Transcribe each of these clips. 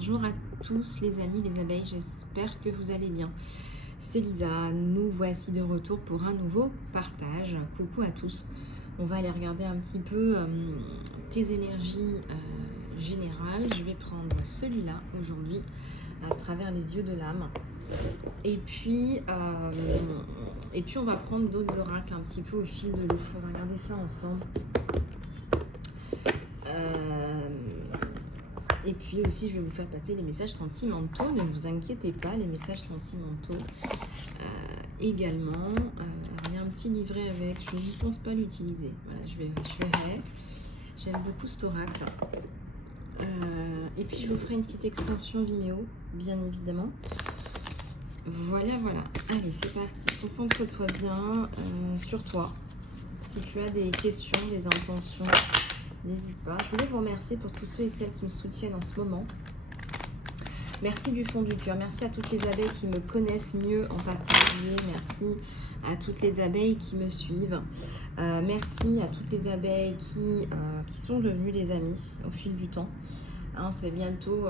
Bonjour à tous les amis, les abeilles, j'espère que vous allez bien. C'est Lisa, nous voici de retour pour un nouveau partage. Coucou à tous. On va aller regarder un petit peu tes énergies générales. Je vais prendre celui-là aujourd'hui à travers les yeux de l'âme. Et puis on va prendre d'autres oracles un petit peu au fil de l'eau. On va regarder ça ensemble. Et puis aussi, je vais vous faire passer les messages sentimentaux. Ne vous inquiétez pas, les messages sentimentaux également. Il y a un petit livret avec. Je ne pense pas l'utiliser. Voilà, je verrai. J'aime beaucoup cet oracle. Et puis, je vous ferai une petite extension Vimeo, bien évidemment. Voilà, voilà. Allez, c'est parti. Concentre-toi bien sur toi. Si tu as des questions, des intentions, n'hésite pas. Je voulais vous remercier pour tous ceux et celles qui me soutiennent en ce moment. Merci du fond du cœur. Merci à toutes les abeilles qui me connaissent mieux en particulier. Merci à toutes les abeilles qui me suivent. Merci à toutes les abeilles qui sont devenues des amis au fil du temps. Hein, ça fait bientôt...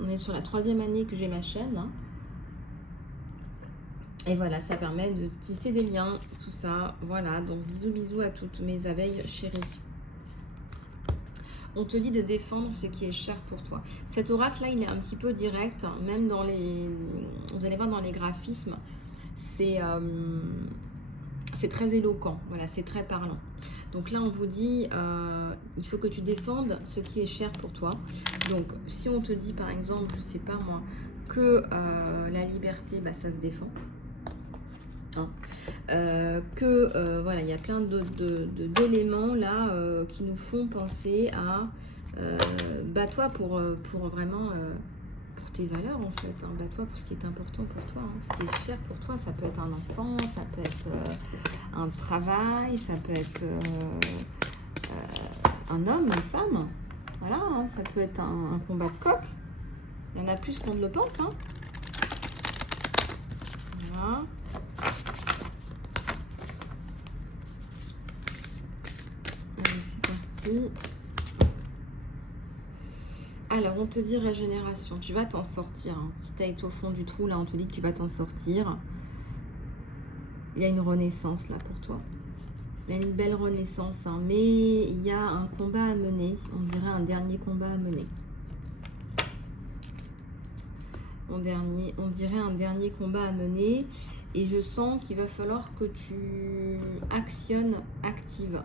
on est sur la 3e année que j'ai ma chaîne. Hein. Et voilà, ça permet de tisser des liens, tout ça. Voilà, donc bisous à toutes mes abeilles chéries. On te dit de défendre ce qui est cher pour toi. Cet oracle-là, il est un petit peu direct, même dans les... Vous allez voir dans les graphismes, c'est très éloquent, voilà, c'est très parlant. Donc là, on vous dit, il faut que tu défendes ce qui est cher pour toi. Donc, si on te dit, par exemple, je sais pas moi, que la liberté, bah, ça se défend. Hein. Voilà, il y a plein d'éléments là qui nous font penser à bats-toi pour vraiment pour tes valeurs en fait, hein. Bats-toi pour ce qui est important pour toi, hein. Ce qui est cher pour toi, ça peut être un enfant, ça peut être un travail, ça peut être un homme, une femme, voilà, hein. Ça peut être un combat de coq, il y en a plus qu'on ne le pense, hein. Voilà. Alors, on te dit régénération. Tu vas t'en sortir. Hein. Si tu as été au fond du trou, là, on te dit que tu vas t'en sortir. Il y a une renaissance, là, pour toi. Il y a une belle renaissance. Hein. Mais il y a un combat à mener. On dirait un dernier combat à mener. On dirait un dernier combat à mener. Et je sens qu'il va falloir que tu actives.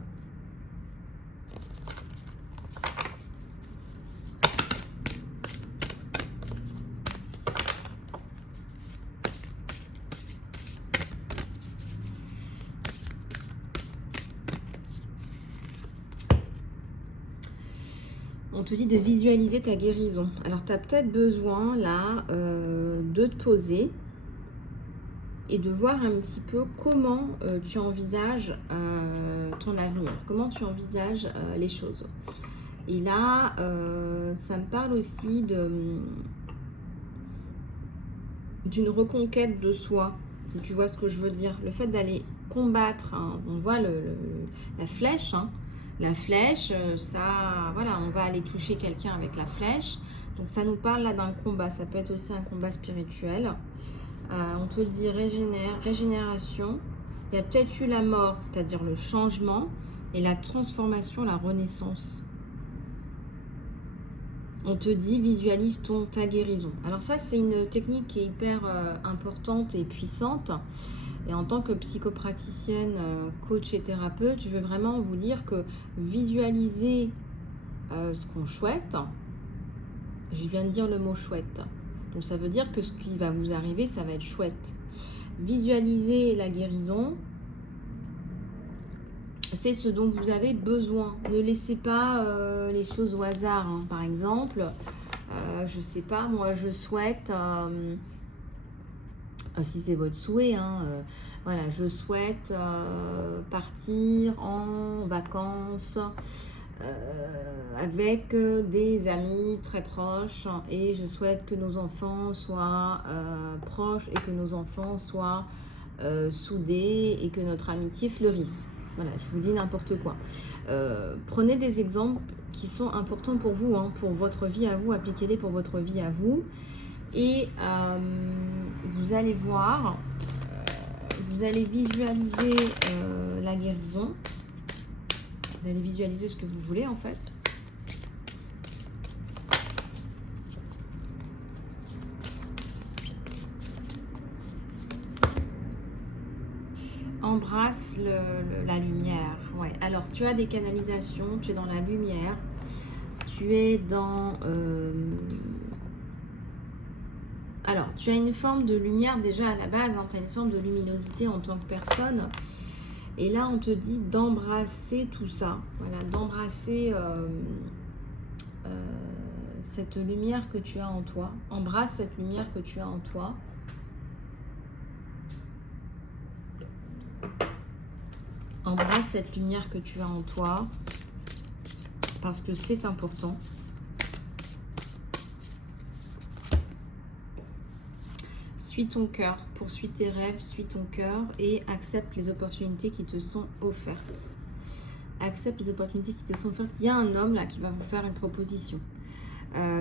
On te dit de visualiser ta guérison. Alors, tu as peut-être besoin, là, de te poser et de voir un petit peu comment tu envisages ton avenir, comment tu envisages les choses. Et là, ça me parle aussi d'une reconquête de soi, si tu vois ce que je veux dire. Le fait d'aller combattre, hein, on voit la flèche, hein. La flèche, ça, voilà, on va aller toucher quelqu'un avec la flèche. Donc ça nous parle là d'un combat. Ça peut être aussi un combat spirituel. On te dit régénération. Il y a peut-être eu la mort, c'est-à-dire le changement, et la transformation, la renaissance. On te dit visualise ta guérison. Alors ça, c'est une technique qui est hyper importante et puissante. Et en tant que psychopraticienne, coach et thérapeute, je veux vraiment vous dire que visualiser ce qu'on souhaite, je viens de dire le mot chouette. Donc ça veut dire que ce qui va vous arriver, ça va être chouette. Visualiser la guérison, c'est ce dont vous avez besoin. Ne laissez pas les choses au hasard. Hein. Par exemple, je sais pas, moi je souhaite... si c'est votre souhait, hein, voilà, je souhaite partir en vacances avec des amis très proches et je souhaite que nos enfants soient proches et que nos enfants soient soudés et que notre amitié fleurisse. Voilà, je vous dis n'importe quoi. Prenez des exemples qui sont importants pour vous, hein, pour votre vie à vous. Appliquez-les pour votre vie à vous. Et vous allez voir, vous allez visualiser la guérison. Vous allez visualiser ce que vous voulez en fait. Embrasse la lumière. Ouais. Alors, tu as des canalisations, tu es dans la lumière, tu es dans... Alors, tu as une forme de lumière déjà à la base, hein, tu as une forme de luminosité en tant que personne. Et là, on te dit d'embrasser tout ça. Voilà, d'embrasser cette lumière que tu as en toi. Embrasse cette lumière que tu as en toi. Embrasse cette lumière que tu as en toi, parce que c'est important. Suis ton cœur, poursuis tes rêves, suis ton cœur et accepte les opportunités qui te sont offertes. Accepte les opportunités qui te sont offertes. Il y a un homme là qui va vous faire une proposition.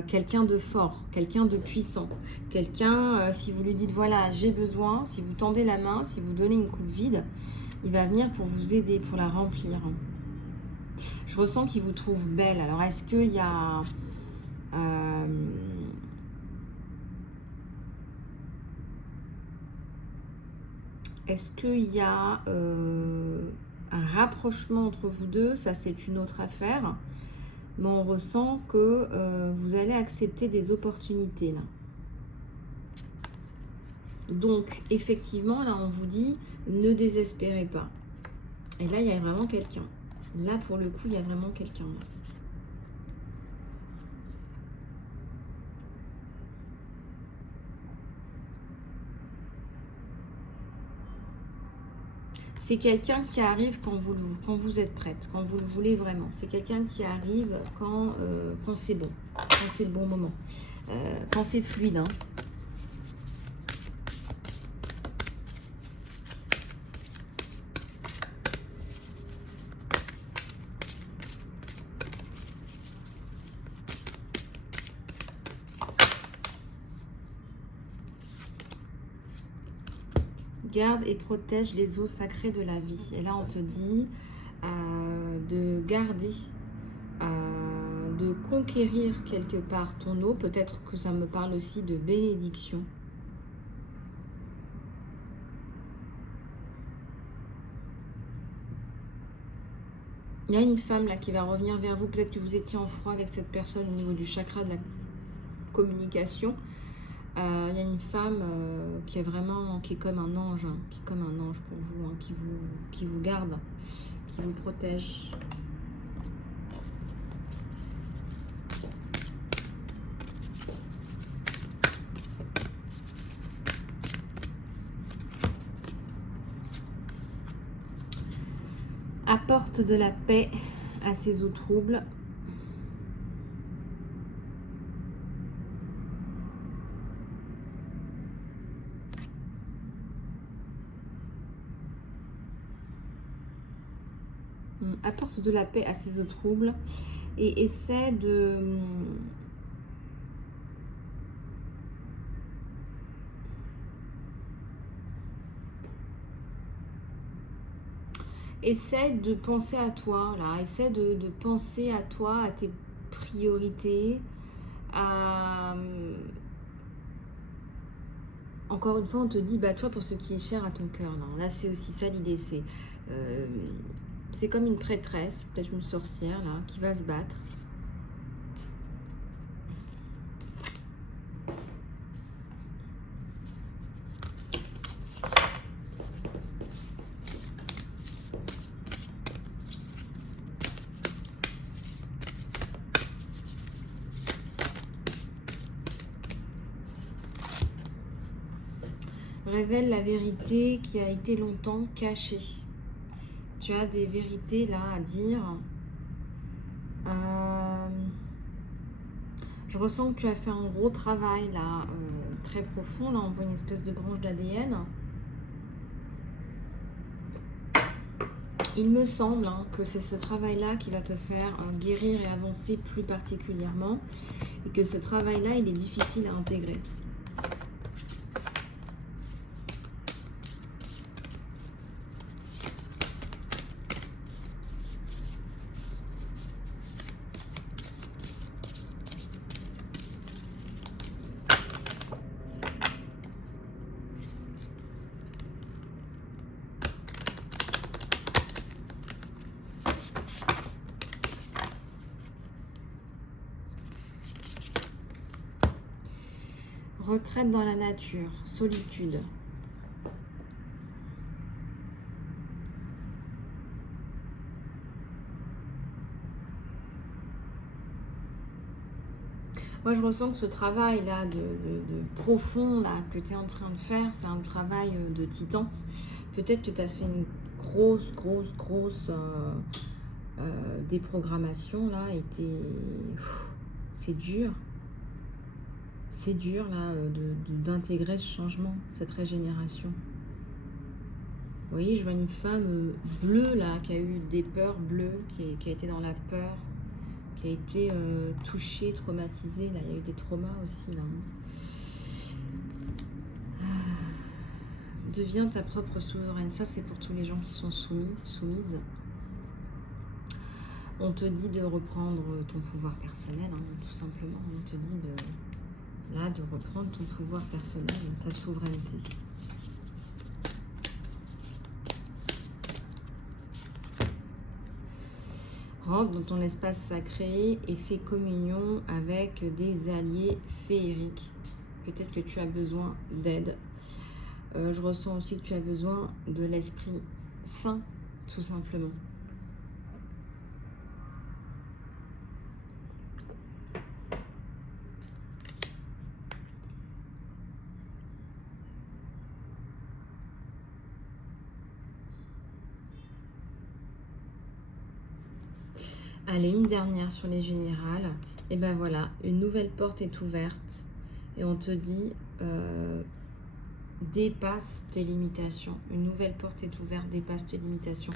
Quelqu'un de fort, quelqu'un de puissant, quelqu'un, si vous lui dites voilà, j'ai besoin, si vous tendez la main, si vous donnez une coupe vide, il va venir pour vous aider, pour la remplir. Je ressens qu'il vous trouve belle. Alors, est-ce qu'il y a... est-ce qu'il y a un rapprochement entre vous deux? Ça, c'est une autre affaire. Mais on ressent que vous allez accepter des opportunités, là. Donc, effectivement, là, on vous dit, ne désespérez pas. Et là, il y a vraiment quelqu'un. Là, pour le coup, il y a vraiment quelqu'un. C'est quelqu'un qui arrive quand vous êtes prête, quand vous le voulez vraiment. C'est quelqu'un qui arrive quand c'est bon, quand c'est le bon moment, quand c'est fluide, hein. Garde et protège les eaux sacrées de la vie. Et là, on te dit de garder, de conquérir quelque part ton eau. Peut-être que ça me parle aussi de bénédiction. Il y a une femme là qui va revenir vers vous. Peut-être que vous étiez en froid avec cette personne au niveau du chakra de la communication. Il y a une femme qui est vraiment, qui est comme un ange, hein, qui est comme un ange pour vous, hein, qui vous garde, qui vous protège. Apporte de la paix à ces eaux troubles. Apporte de la paix à ces eaux troubles et essaie de... Essaie de penser à toi, là. Essaie de penser à toi, à tes priorités, à... Encore une fois, on te dit, bats-toi pour ce qui est cher à ton cœur. Là, c'est aussi ça l'idée, c'est comme une prêtresse, peut-être une sorcière, là, qui va se battre. Révèle la vérité qui a été longtemps cachée. Tu as des vérités là à dire. Je ressens que tu as fait un gros travail là, très profond. Là, on voit une espèce de branche d'ADN. Il me semble que c'est ce travail-là qui va te faire guérir et avancer plus particulièrement. Et que ce travail-là, il est difficile à intégrer. Retraite dans la nature, solitude. Moi, je ressens que ce travail-là de profond là, que tu es en train de faire, c'est un travail de titan. Peut-être que tu as fait une grosse déprogrammation là, et c'est dur. C'est dur là d'intégrer ce changement, cette régénération. Vous voyez, je vois une femme bleue là, qui a eu des peurs bleues, qui a été dans la peur, qui a été touchée, traumatisée. Là, il y a eu des traumas aussi là. Deviens ta propre souveraine. Ça, c'est pour tous les gens qui sont soumises. On te dit de reprendre ton pouvoir personnel, tout simplement. On te dit de reprendre ton pouvoir personnel, ta souveraineté. Rentre dans ton espace sacré et fais communion avec des alliés féeriques. Peut-être que tu as besoin d'aide. Je ressens aussi que tu as besoin de l'Esprit Saint, tout simplement. Allez, une dernière sur les générales. Et ben voilà, une nouvelle porte est ouverte. Et on te dit, dépasse tes limitations. Une nouvelle porte est ouverte, dépasse tes limitations.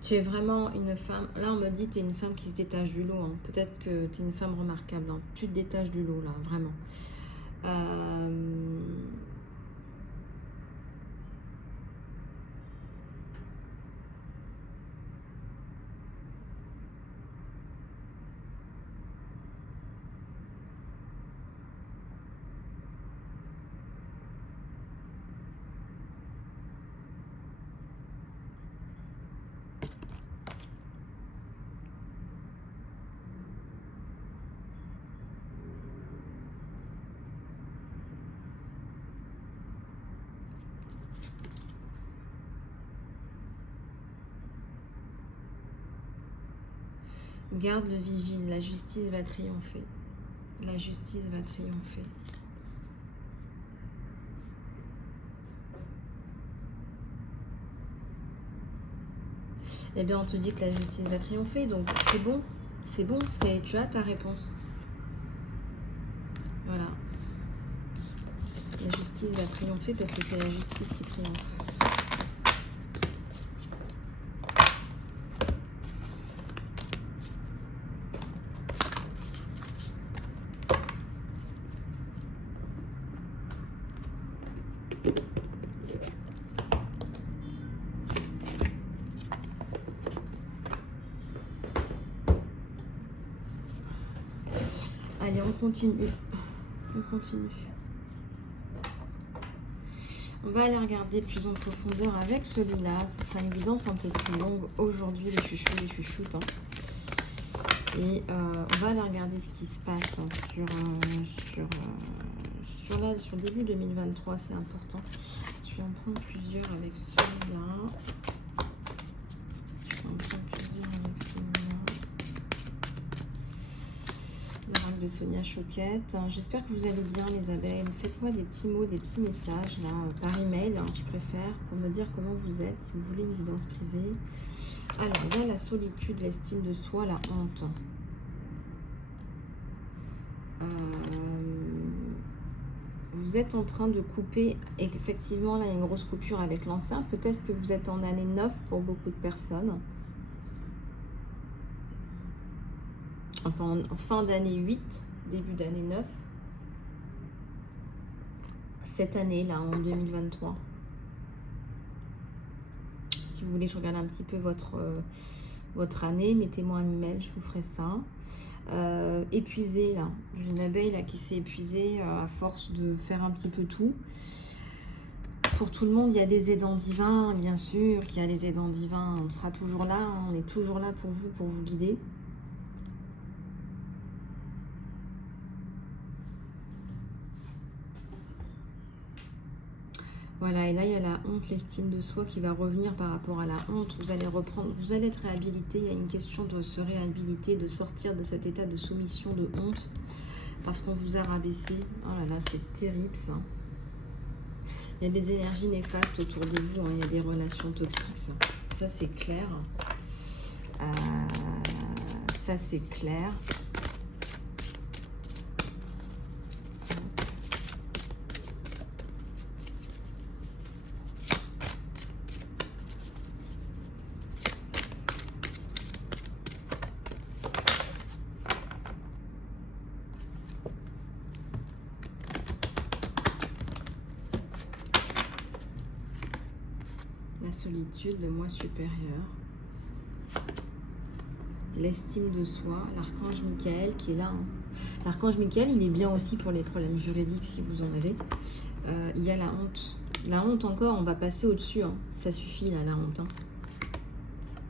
Tu es vraiment une femme. Là, on me dit que tu es une femme qui se détache du lot. Peut-être que tu es une femme remarquable. Tu te détaches du lot, là, vraiment. Garde le vigile, la justice va triompher. La justice va triompher. Eh bien, on te dit que la justice va triompher, donc c'est bon, tu as ta réponse. Voilà. La justice va triompher parce que c'est la justice qui triomphe. Allez, on continue. On continue. On va aller regarder plus en profondeur avec celui-là. Ce sera une guidance un peu plus longue aujourd'hui, les chouchoutes. Et on va aller regarder ce qui se passe sur début 2023. C'est important. Je vais en prendre plusieurs avec celui-là. De Sonia Choquette. J'espère que vous allez bien les abeilles. Faites-moi des petits mots, des petits messages là, par email, je préfère, pour me dire comment vous êtes, si vous voulez une guidance privée. Alors, il y a la solitude, l'estime de soi, la honte. vous êtes en train de couper. Et effectivement, là, il y a une grosse coupure avec l'ancien. Peut-être que vous êtes en année 9 pour beaucoup de personnes. Enfin, en fin d'année 8, début d'année 9. Cette année, là, en 2023. Si vous voulez, je regarde un petit peu votre année. Mettez-moi un email, je vous ferai ça. Épuisée, là. J'ai une abeille là, qui s'est épuisée à force de faire un petit peu tout. Pour tout le monde, il y a des aidants divins, bien sûr qu'il y a les aidants divins. On sera toujours là, hein, on est toujours là pour vous guider. Voilà, et là, il y a la honte, l'estime de soi qui va revenir par rapport à la honte. Vous allez reprendre, vous allez être réhabilité. Il y a une question de se réhabiliter, de sortir de cet état de soumission, de honte, parce qu'on vous a rabaissé. Oh là là, c'est terrible, ça. Il y a des énergies néfastes autour de vous, hein. Il y a des relations toxiques, ça c'est clair. Ça c'est clair. La solitude, le moi supérieur, l'estime de soi, l'archange Michael qui est là. Hein. L'archange Michael, il est bien aussi pour les problèmes juridiques si vous en avez. Il y a la honte. La honte encore, on va passer au-dessus. Hein. Ça suffit là, la honte. Hein.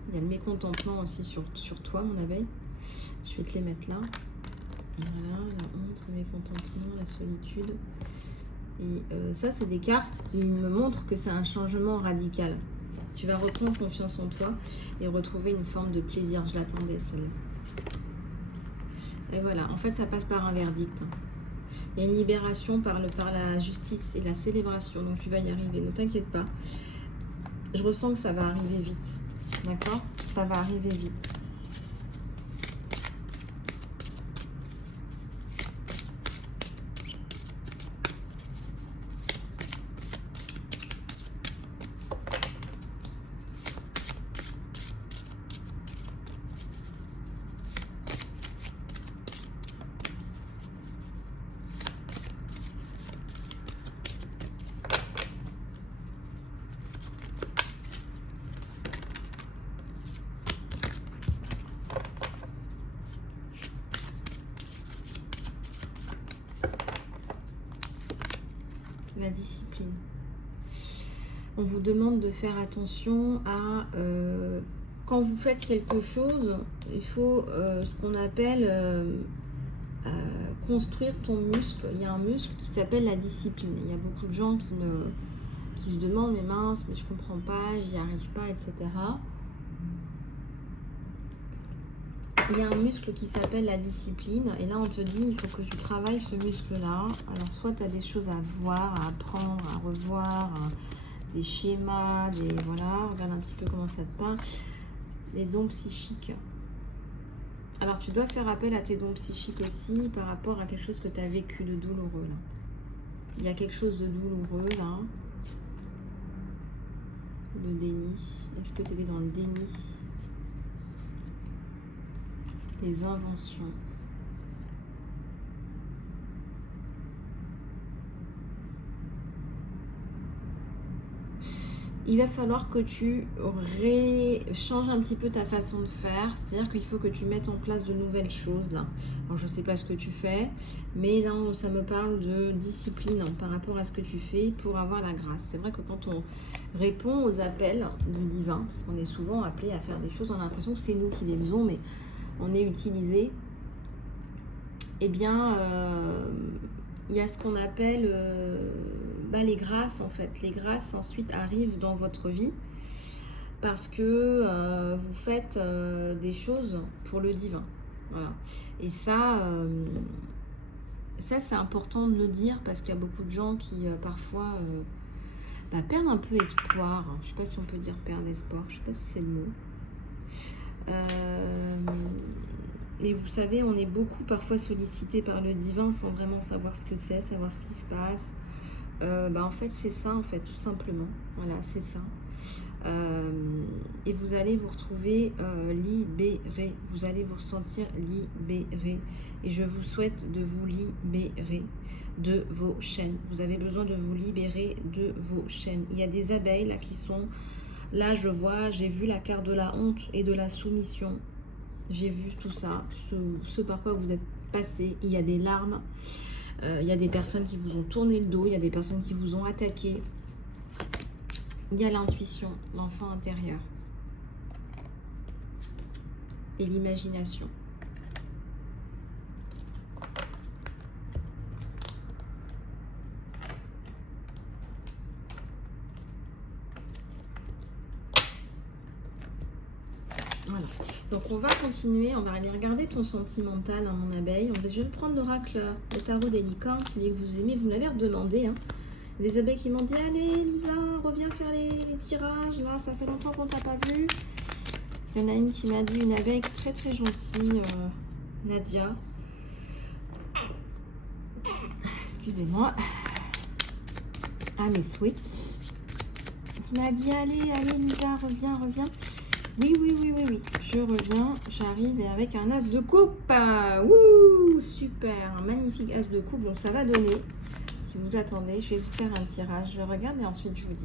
Il y a le mécontentement aussi sur toi, mon abeille. Je vais te les mettre là. Voilà, la honte, le mécontentement, la solitude. Et ça, c'est des cartes qui me montrent que c'est un changement radical. Tu vas reprendre confiance en toi et retrouver une forme de plaisir. Je l'attendais, celle-là. Et voilà, en fait, ça passe par un verdict. Il y a une libération par la justice et la célébration. Donc, tu vas y arriver. Ne t'inquiète pas. Je ressens que ça va arriver vite. D'accord? Ça va arriver vite. La discipline. On vous demande de faire attention à quand vous faites quelque chose, il faut ce qu'on appelle construire ton muscle. Il y a un muscle qui s'appelle la discipline. Il y a beaucoup de gens qui se demandent mais mince, mais je comprends pas, j'y arrive pas, etc. Il y a un muscle qui s'appelle la discipline. Et là, on te dit, il faut que tu travailles ce muscle-là. Alors, soit tu as des choses à voir, à apprendre, à revoir, des schémas, voilà. Regarde un petit peu comment ça te parle. Les dons psychiques. Alors, tu dois faire appel à tes dons psychiques aussi par rapport à quelque chose que tu as vécu de douloureux, là. Il y a quelque chose de douloureux, là. Le déni. Est-ce que tu étais dans le déni ? Les inventions. Il va falloir que tu changes un petit peu ta façon de faire. C'est-à-dire qu'il faut que tu mettes en place de nouvelles choses là. Alors, je ne sais pas ce que tu fais, mais là, ça me parle de discipline par rapport à ce que tu fais pour avoir la grâce. C'est vrai que quand on répond aux appels du divin, parce qu'on est souvent appelé à faire des choses, on a l'impression que c'est nous qui les faisons, mais on est utilisé. Eh bien, il y a ce qu'on appelle les grâces en fait. Les grâces ensuite arrivent dans votre vie parce que vous faites des choses pour le divin. Voilà. Et ça c'est important de le dire parce qu'il y a beaucoup de gens qui parfois perdent un peu espoir. Je ne sais pas si on peut dire perdre espoir. Je ne sais pas si c'est le mot. Mais vous savez, on est beaucoup parfois sollicité par le divin sans vraiment savoir ce que c'est, savoir ce qui se passe. en fait, c'est ça, en fait, tout simplement. Voilà, c'est ça. Et vous allez vous retrouver libéré. Vous allez vous sentir libéré. Et je vous souhaite de vous libérer de vos chaînes. Vous avez besoin de vous libérer de vos chaînes. Il y a des abeilles là qui sont... Là, je vois, j'ai vu la carte de la honte et de la soumission. J'ai vu tout ça, ce par quoi vous êtes passé. Il y a des larmes. Il y a des personnes qui vous ont tourné le dos. Il y a des personnes qui vous ont attaqué. Il y a l'intuition, l'enfant intérieur et l'imagination. Voilà. Donc on va continuer, on va aller regarder ton sentimental, hein, mon abeille. Je vais prendre l'oracle, le tarot des licornes, celui que vous aimez. Vous me l'avez redemandé, hein. Des abeilles qui m'ont dit, allez Lisa, reviens faire les tirages, là ça fait longtemps qu'on t'a pas vu. Il y en a une qui m'a dit, une abeille très très gentille, Nadia. Excusez-moi. Ah mes souhaits. Qui m'a dit, allez Lisa, reviens. Oui, je reviens, j'arrive et avec un as de coupe. Ouh, super, un magnifique as de coupe, donc ça va donner. Si vous attendez, je vais vous faire un tirage. Je regarde et ensuite je vous dis.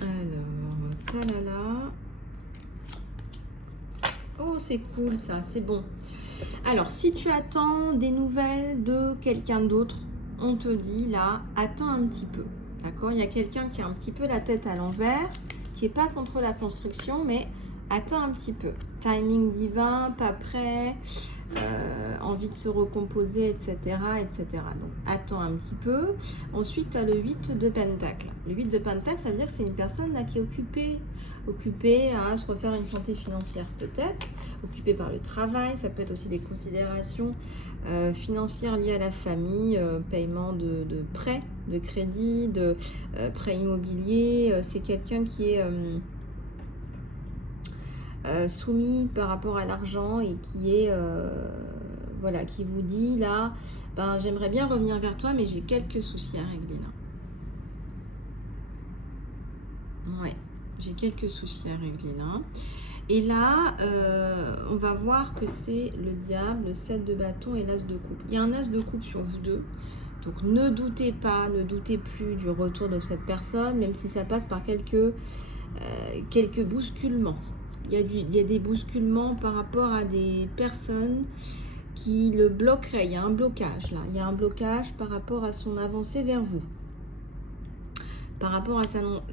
Alors, talala. Oh, c'est cool ça, c'est bon. Alors, si tu attends des nouvelles de quelqu'un d'autre, on te dit là, attends un petit peu. D'accord? Il y a quelqu'un qui a un petit peu la tête à l'envers, qui n'est pas contre la construction, mais attends un petit peu. Timing divin, pas prêt, envie de se recomposer, etc., etc. Donc, attends un petit peu. Ensuite, tu as le 8 de Pentacle. Le 8 de Pentacle, ça veut dire que c'est une personne là qui est occupée à se refaire une santé financière peut-être, occupée par le travail, ça peut être aussi des considérations financières liées à la famille, paiement de prêts, de crédits, de prêts immobiliers. C'est quelqu'un qui est soumis par rapport à l'argent et qui est voilà, qui vous dit là, ben j'aimerais bien revenir vers toi mais j'ai quelques soucis à régler là. Ouais, j'ai quelques soucis à régler là. Et là, on va voir que c'est le diable, le 7 de bâton et l'as de coupe. Il y a un as de coupe sur vous deux. Donc ne doutez pas, ne doutez plus du retour de cette personne, même si ça passe par quelques bousculements. Il y a des bousculements par rapport à des personnes qui le bloqueraient. Il y a un blocage là. Il y a un blocage par rapport à son avancée vers vous. Par rapport à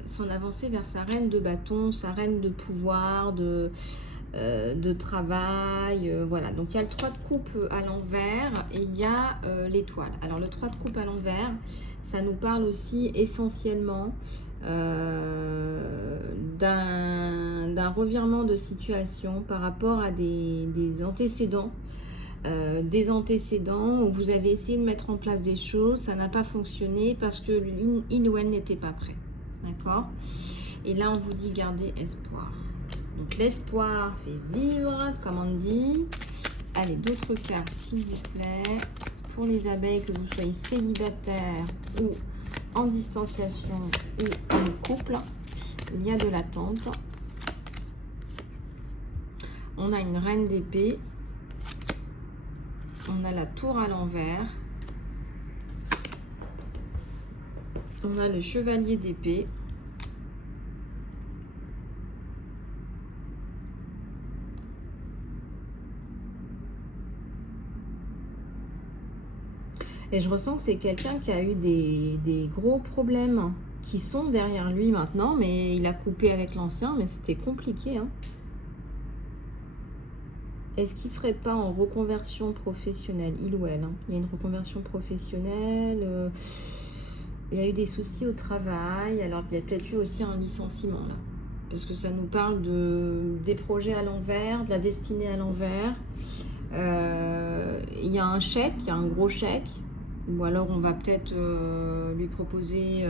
son avancée vers sa reine de bâton, sa reine de pouvoir, de travail, voilà. Donc il y a le 3 de coupe à l'envers et il y a l'étoile. Alors le 3 de coupe à l'envers, ça nous parle aussi essentiellement d'un revirement de situation par rapport à des antécédents. Des antécédents où vous avez essayé de mettre en place des choses, ça n'a pas fonctionné parce que il ou elle n'était pas prêt. D'accord? Et là, on vous dit gardez espoir. Donc, l'espoir fait vivre, comme on dit. Allez, d'autres cartes, s'il vous plaît. Pour les abeilles, que vous soyez célibataire ou en distanciation ou en couple, il y a de l'attente. On a une reine d'épée. On a la tour à l'envers. On a le chevalier d'épée. Et je ressens que c'est quelqu'un qui a eu des gros problèmes qui sont derrière lui maintenant, mais il a coupé avec l'ancien, mais c'était compliqué, hein. Est-ce qu'il ne serait pas en reconversion professionnelle, il ou elle, hein? Il y a une reconversion professionnelle, il y a eu des soucis au travail, alors il y a peut-être eu aussi un licenciement là. Parce que ça nous parle des projets à l'envers, de la destinée à l'envers. Il y a un chèque, il y a un gros chèque. Ou alors on va peut-être lui proposer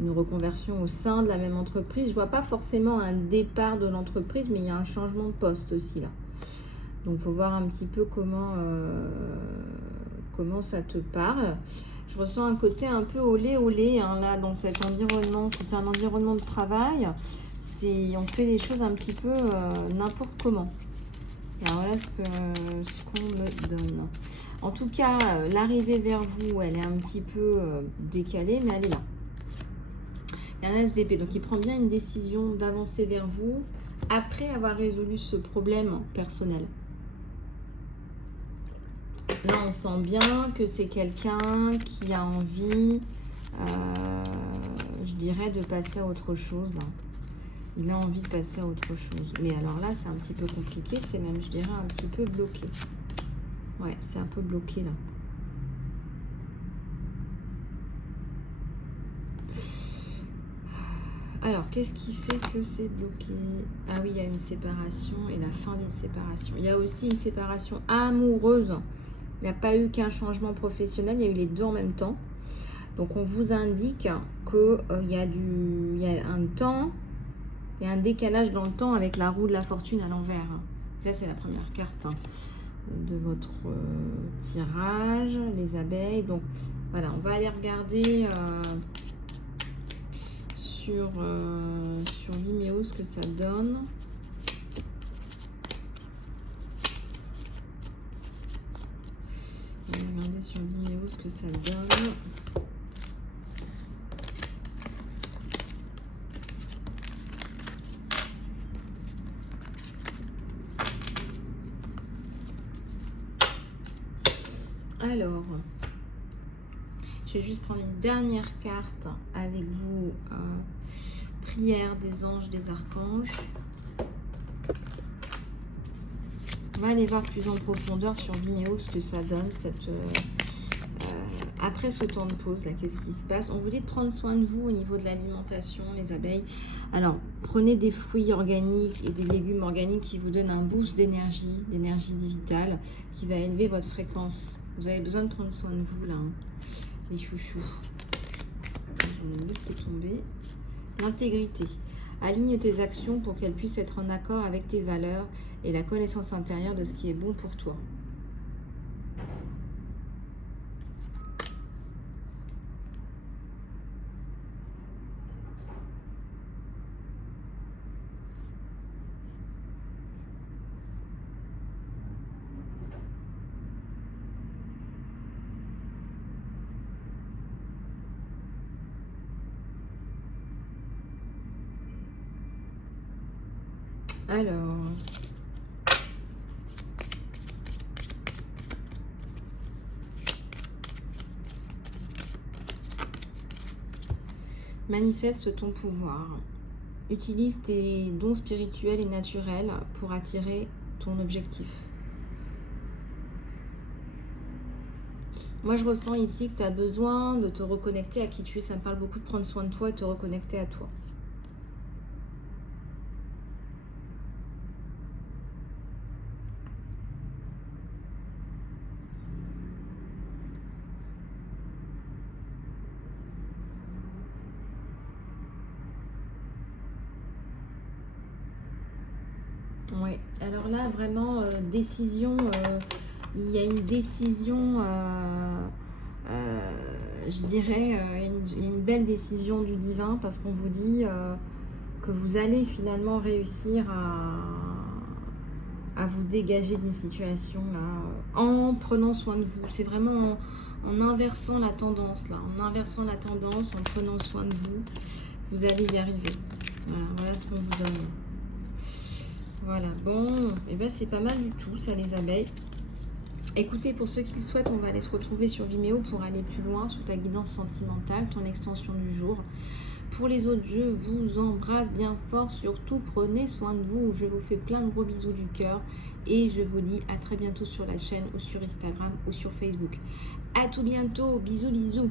une reconversion au sein de la même entreprise. Je vois pas forcément un départ de l'entreprise, mais il y a un changement de poste aussi là. Donc il faut voir un petit peu comment ça te parle. Je ressens un côté un peu olé hein, là dans cet environnement. Si c'est un environnement de travail, on fait les choses un petit peu n'importe comment. Alors voilà ce qu'on me donne. En tout cas, l'arrivée vers vous, elle est un petit peu décalée, mais elle est là. Il y a un as d'épée, donc il prend bien une décision d'avancer vers vous après avoir résolu ce problème personnel. Là, on sent bien que c'est quelqu'un qui a envie, je dirais, de passer à autre chose. Là. Il a envie de passer à autre chose. Mais alors là, c'est un petit peu compliqué. C'est même, je dirais, un petit peu bloqué. Ouais, c'est un peu bloqué là. Alors, qu'est-ce qui fait que c'est bloqué? Ah oui, il y a une séparation et la fin d'une séparation. Il y a aussi une séparation amoureuse. Il n'y a pas eu qu'un changement professionnel, il y a eu les deux en même temps. Donc, on vous indique qu'il y a un temps, il y a un décalage dans le temps avec la roue de la fortune à l'envers. Ça, c'est la première carte de votre tirage, les abeilles. Donc, voilà, on va aller regarder sur Vimeo ce que ça donne. On va regarder sur Vimeo ce que ça donne. Alors, je vais juste prendre une dernière carte avec vous. Prière des anges, des archanges. On va aller voir plus en profondeur sur Vimeo ce que ça donne. Après ce temps de pause, là, qu'est-ce qui se passe? On vous dit de prendre soin de vous au niveau de l'alimentation, les abeilles. Alors, prenez des fruits organiques et des légumes organiques qui vous donnent un boost d'énergie vitale, qui va élever votre fréquence. Vous avez besoin de prendre soin de vous, là, hein, les chouchous. J'en ai une autre qui est tombée. L'intégrité. Aligne tes actions pour qu'elles puissent être en accord avec tes valeurs et la connaissance intérieure de ce qui est bon pour toi. Alors, manifeste ton pouvoir. Utilise tes dons spirituels et naturels pour attirer ton objectif. Moi, je ressens ici que tu as besoin de te reconnecter à qui tu es. Ça me parle beaucoup de prendre soin de toi et te reconnecter à toi. Oui, alors là, vraiment, décision, il y a une décision, je dirais, il y a une belle décision du divin parce qu'on vous dit que vous allez finalement réussir à vous dégager d'une situation là, en prenant soin de vous. C'est vraiment en inversant la tendance là, en prenant soin de vous, vous allez y arriver. Voilà ce qu'on vous donne. Voilà, bon, et ben c'est pas mal du tout ça les abeilles. Écoutez, pour ceux qui le souhaitent, on va aller se retrouver sur Vimeo pour aller plus loin sur ta guidance sentimentale, ton extension du jour. Pour les autres, je vous embrasse bien fort, surtout prenez soin de vous. Je vous fais plein de gros bisous du cœur et je vous dis à très bientôt sur la chaîne ou sur Instagram ou sur Facebook. À tout bientôt, bisous bisous.